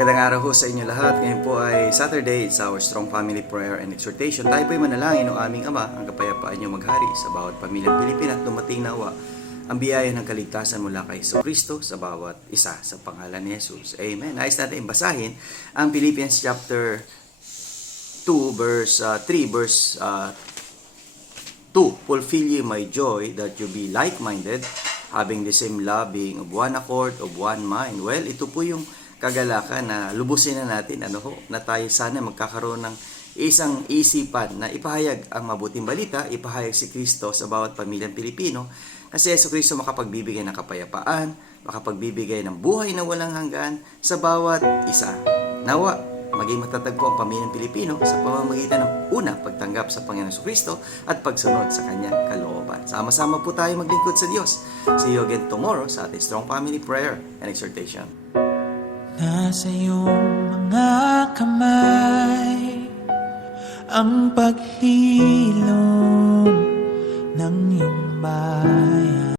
Magandang araw ho sa inyo lahat. Ngayon po ay Saturday. It's our Strong Family Prayer and Exhortation. Tayo po ay manalangin ng aming Ama, ang kapayapaan niyo maghari sa bawat pamilyang Pilipina at dumating nawa ang biyaya ng kaligtasan mula kay Kristo sa bawat isa sa pangalan ni Jesus. Amen. Nais natin basahin ang Philippians chapter 2 verse 3 verse 2. Fulfill ye my joy that you be like-minded, having the same love, being of one accord, of one mind. Well, ito po yung kagalakan na lubusin na natin na tayo sana magkakaroon ng isang isipan na ipahayag ang mabuting balita, ipahayag si Kristo sa bawat pamilyang Pilipino, kasi Yesu Kristo makapagbibigay ng kapayapaan, makapagbibigay ng buhay na walang hanggan sa bawat isa. Nawa maging matatag po ang pamilyang Pilipino sa pamamagitan ng una, pagtanggap sa Panginoon Yesu Kristo at pagsunod sa Kanyang kalooban. Sama-sama po tayo maglingkod sa Diyos. See you again tomorrow sa ating Strong Family Prayer and Exhortation. Nasa iyong mga kamay ang paghilom